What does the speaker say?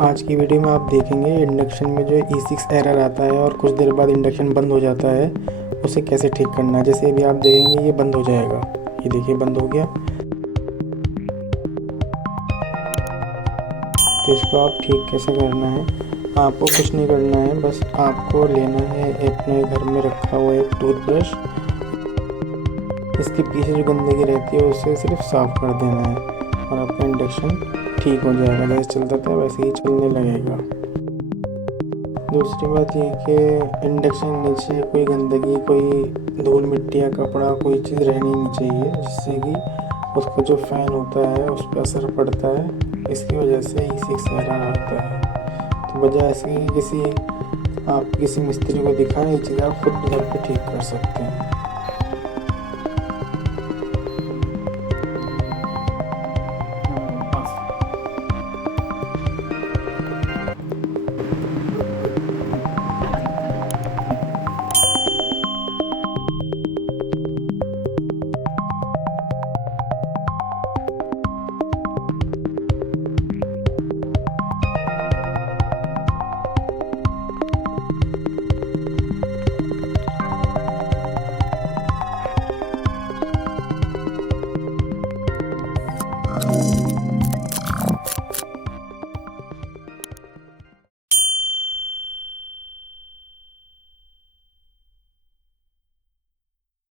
आज की वीडियो में आप देखेंगे इंडक्शन में जो E6 एरर आता है और कुछ देर बाद इंडक्शन बंद हो जाता है, उसे कैसे ठीक करना है। जैसे अभी आप देखेंगे ये बंद हो जाएगा, ये देखिए बंद हो गया। तो इसको आप ठीक कैसे करना है, आपको कुछ नहीं करना है, बस आपको लेना है अपने घर में रखा हुआ एक टूथब्रश। इसके पीछे जो गंदगी रहती है उसे सिर्फ साफ़ कर देना है और आपका इंडक्शन ठीक हो जाएगा। जैसे चलता था वैसे ही चलने लगेगा। दूसरी बात ये कि इंडक्शन नीचे कोई गंदगी, कोई धूल मिट्टी या कपड़ा, कोई चीज़ रहनी नहीं चाहिए, जिससे कि उसका जो फ़ैन होता है उस पर असर पड़ता है। इसकी वजह से E6 एरर आता है। तो बजाय ऐसे कि आप किसी मिस्त्री को दिखाएं, ये चीज़ आप खुद घर पे ठीक कर सकते हैं।